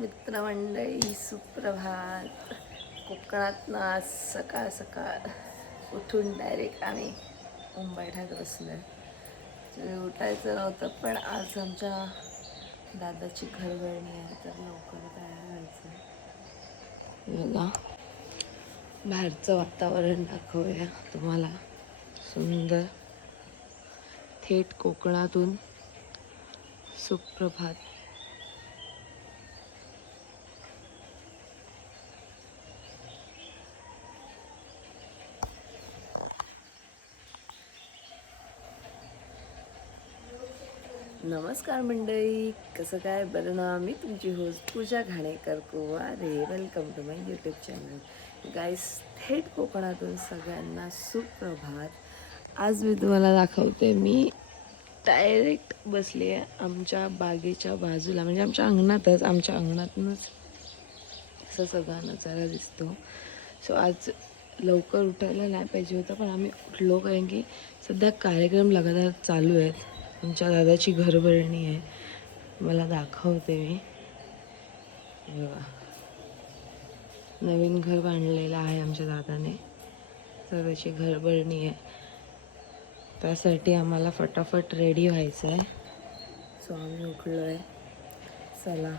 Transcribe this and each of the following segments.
मित्रमंडळी सुप्रभात. कोकणातनं आज सकाळ सकाळ उठून डायरेक्ट आम्ही मुंबईत बसलो आहे. उठायचं नव्हतं पण आज आमच्या दादाची घरभरणी आहे तर लवकर तयार व्हायचं. बघा बाहेरचं वातावरण दाखवूया तुम्हाला. सुंदर थेट कोकणातून सुप्रभात. नमस्कार मंडळी, कसं काय? बरं ना. मी तुमची होस्ट पूजा घाणेकर रे. Welcome to my YouTube channel. Guys, थेट कोकणातून सगळ्यांना सुप्रभात. आज मी तुम्हाला दाखवते, मी डायरेक्ट बसली आहे आमच्या बागेच्या बाजूला, म्हणजे आमच्या अंगणातच. आमच्या अंगणातूनच असं सगळा नजारा दिसतो. सो आज लवकर उठायला नाही पाहिजे होतं पण आम्ही उठलो, कारण की सध्या कार्यक्रम लगातार चालू आहेत. आमच्या दादाची घरभरणी आहे, मला दाखवते मी. बघा, नवीन घर बांधलेलं आहे आमच्या दादाने, तर त्याची घरभरणी आहे. त्यासाठी आम्हाला फटाफट रेडी व्हायचं आहे. सो आम्ही उठलो आहे. चला,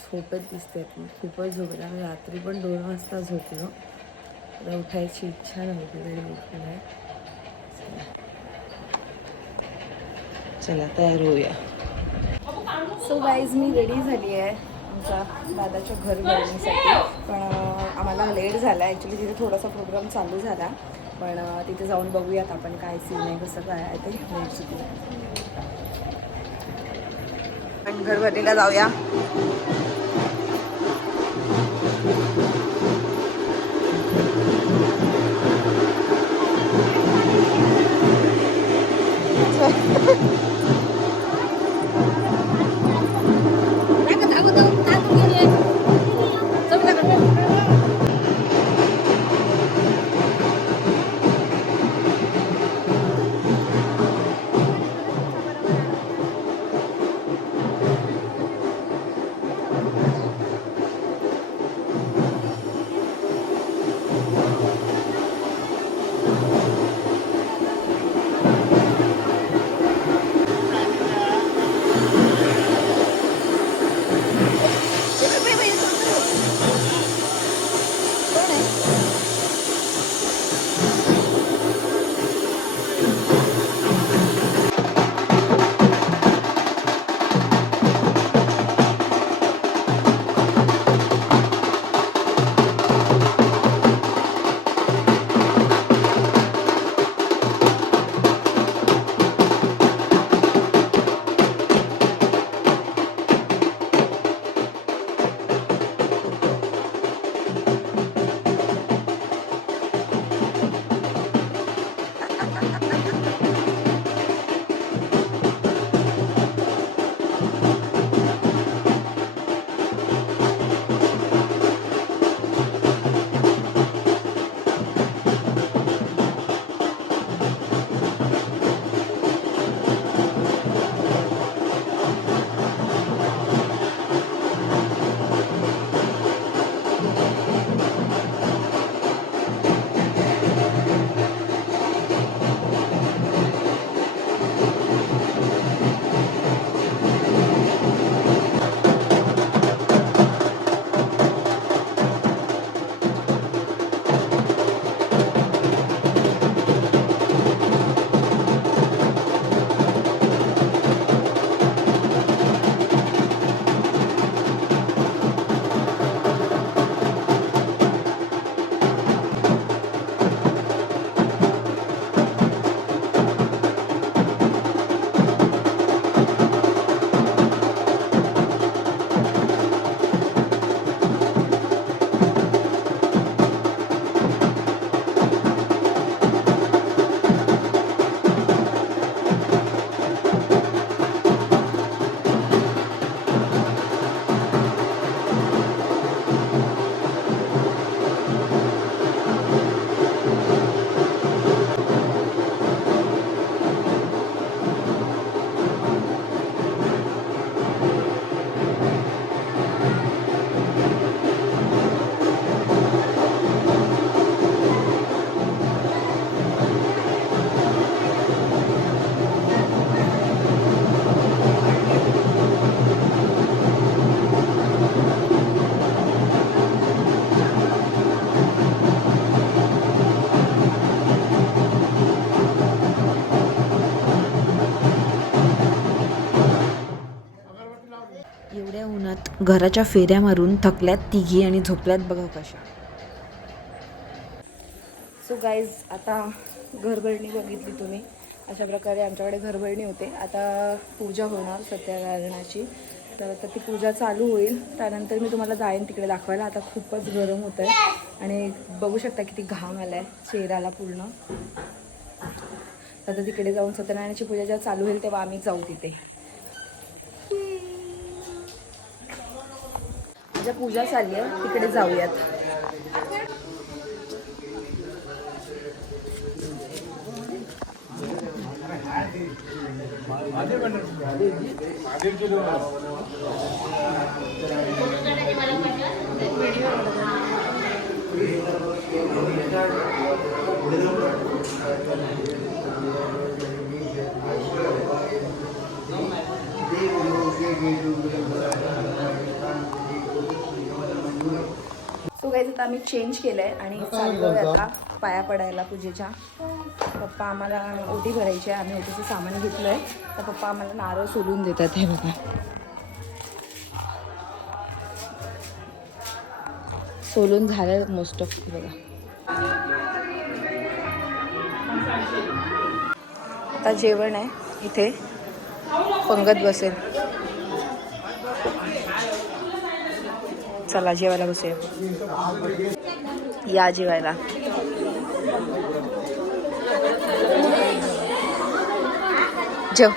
झोपेत दिसते, खूपच झोपेत. आम्ही रात्री पण 2 वाजता झोपलो. आता उठायची इच्छा नव्हती तरी उठलो आहे. चला तयार होऊया. सो गाईज, मी रेडी झाली आहे आमच्या दादाच्या घरभरणीसाठी. पण आम्हाला लेट झाला. ॲक्च्युली तिथे थोडासा प्रोग्राम चालू झाला, पण तिथे जाऊन बघूयात आपण काय सीन आहे, कसं काय आहे ते. लेट चुकलं. पण घरभरणीला जाऊया. एवढ्या उन्हात घराच्या फेऱ्या मारून थकल्यात तिघी आणि झोपल्यात बघा कशा. सो गाईज, आता घरभरणी बघितली तुम्ही. अशा प्रकारे आमच्याकडे घरभरणी होते. आता पूजा होणार सत्यनारायणाची, तर आता ती पूजा चालू होईल. त्यानंतर मी तुम्हाला जाईन तिकडे दाखवायला. आता खूपच गरम होतं आहे आणि बघू शकता किती घाम आला आहे चेहऱ्याला पूर्ण. आता तिकडे जाऊन सत्यनारायणाची पूजा जेव्हा चालू होईल तेव्हा आम्ही जाऊ तिथे. ज्या पूजा चालली आहे तिकडे जाऊयात. सो गाईज, आता आम्ही चेंज केलं आहे आणि चाललोय आता पाया पडायला पूजेच्या. पप्पा आम्हाला ओटी भरायची आहे. आम्ही ओटीचं सामान घेतलं आहे, तर पप्पा आम्हाला नारळ सोलून देतात. हे बघा, सोलून झालं मोस्ट ऑफ. बघा, आता जेवण आहे इथे, पंगत बसेल. चला जेवायला बसूया. या जेवायला. जेव,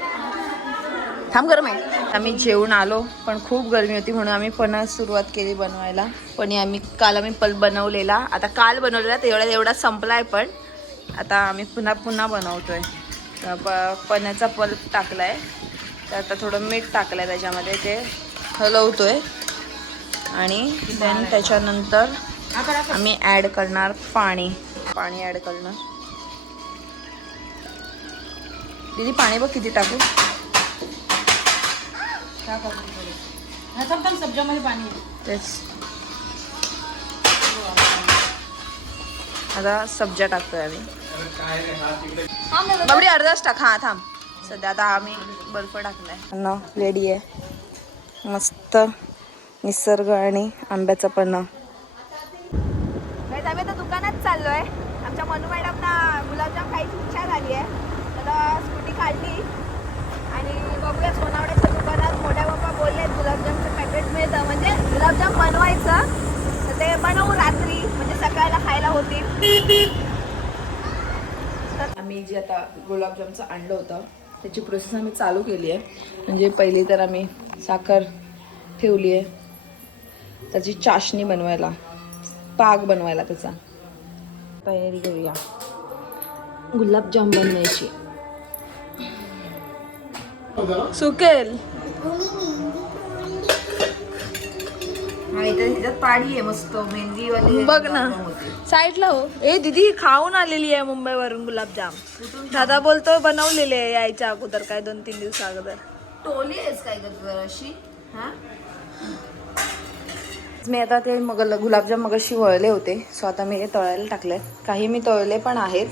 थांब, गरम आहे. आम्ही जेवून आलो पण खूप गरमी होती म्हणून आम्ही पन्हास सुरुवात केली बनवायला. पण काल आम्ही पल्प बनवलेला, आता काल बनवलेला तर एवढा संपलाय. पण आता आम्ही पुन्हा बनवतोय. पण्याचा पल्प टाकलाय, तर आता थोडं मीठ टाकलंय त्याच्यामध्ये, ते हलवतोय आणि देन त्याच्यानंतर आम्ही ॲड करणार पाणी ॲड करणार. दीदी पाणी बघ किती टाकू. सब्जामध्ये पाणी तेच. आता सब्जा टाकतोय आम्ही. बाबडी अर्धाच टाक. हा थांब. सध्या आता आम्ही बर्फ टाकलाय. रेडी आहे मस्त निसर्ग आणि आंब्याचं पन्ह. आम्ही आता दुकानात चाललोय. आमच्या मनू मॅडमना गुलाबजाम खायची इच्छा झाली आहे, तर स्कूटी काढली आणि बघूया. सोनावड्याच्या दुकानात मोठ्या बाप्पा बोलले गुलाबजामचं पॅकेट मिळतं, म्हणजे गुलाबजाम बनवायचं तर ते बनवू रात्री, म्हणजे सकाळला खायला होतील. तर आम्ही जे आता गुलाबजामचं आणलं होतं त्याची प्रोसेस आम्ही चालू केली आहे. म्हणजे पहिली तर आम्ही साखर ठेवली आहे, त्याची चाशणी बनवायला, पाक बनवायला त्याचा तयारी करूया गुलाबजाम बनवायची. सुकेल ह्याच्यात पाडी आहे मस्त मेहंदीवाली बघ ना साईडला. हो ए दीदी खाऊन आलेली आहे मुंबईवरून गुलाबजाम. दादा बोलतो बनवलेले आहे यायच्या अगोदर, काय 2-3 दिवस अगोदर. टोली आहेस काय अशी. हा, मी आता ते गुलाबजाम मगाशी वळले होते, सो आता मी हे तळायला टाकले. काही मी तळले पण आहेत.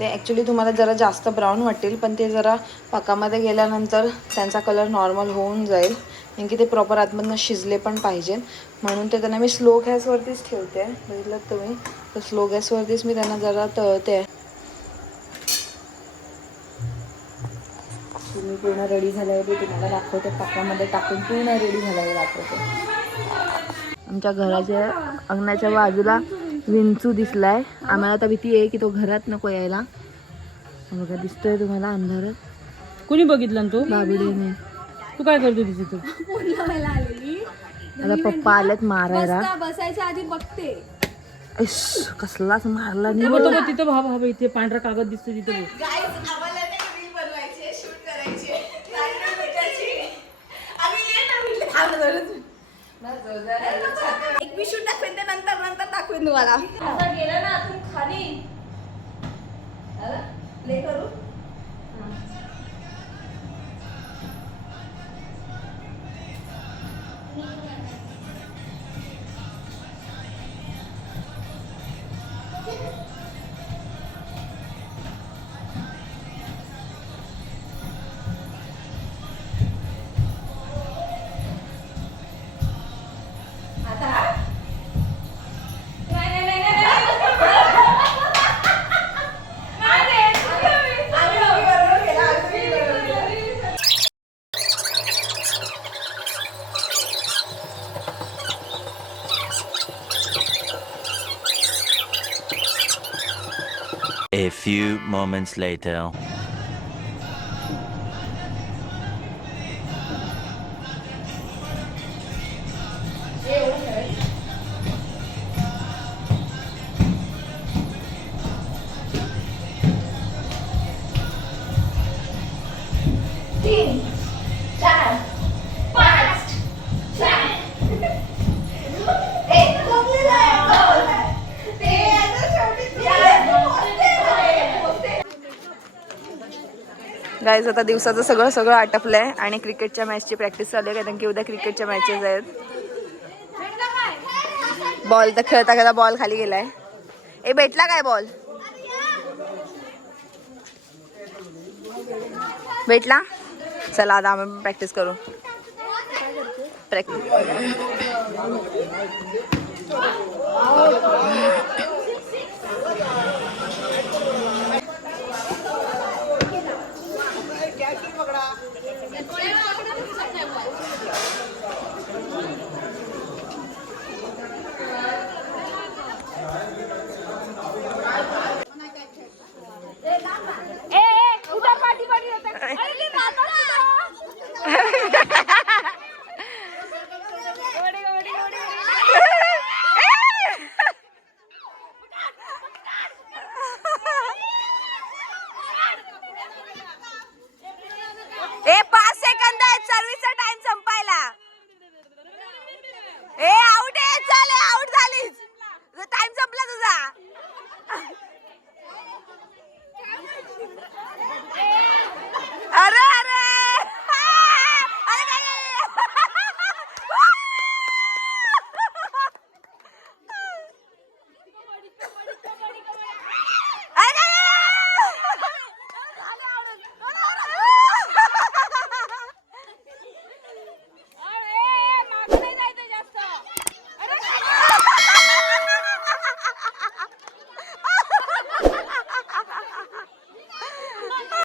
ते ॲक्च्युली तुम्हाला जरा जास्त ब्राऊन वाटतील, पण ते जरा पाकामध्ये गेल्यानंतर त्यांचा कलर नॉर्मल होऊन जाईल, कारण की ते प्रॉपर आतमधनं शिजले पण पाहिजे. म्हणून ते त्यांना मी स्लो गॅसवरतीच ठेवते. बघितलं तुम्ही, तर स्लो गॅसवरतीच मी त्यांना जरा तळते. तुम्ही पूर्ण रेडी झाल्यावर तुम्हाला दाखवते, पाकामध्ये टाकून पूर्ण रेडी झाल्यावर दाखवते. आमच्या घराच्या अंगणाच्या बाजूला विंचू दिसलाय. आम्हाला तर भीती आहे की तो घरात नको यायला. बघा दिसतोय तुम्हाला अंधारात. कोणी बघितलं तो? बाबडीने. तू काय करतो तिथे? तू आता पप्पा आलेत मारायला. बसायच्या आधी बघते. कसलाच मारला तिथं भाव इथे पांढरा कागद दिसतो तिथे. एक मी शूट दाखवेन ते नंतर दाखवेन तुम्हाला. गेलं ना तू खाली प्ले करू. A few moments later. तीन, चार, पाच, सहा. एक जमलेलं आहे. दोन. ते आता शेवटी गाईज आता दिवसाचं सगळं आटपलंय आणि क्रिकेटच्या मॅचची प्रॅक्टिस चालू आहे, कारण की उद्या क्रिकेटच्या मॅचेस आहेत. बॉल तर खेळता खेळता बॉल खाली गेलाय. ए भेटला काय बॉल? भेटला. चला आता आम्ही प्रॅक्टिस करू. प्रॅक्टिस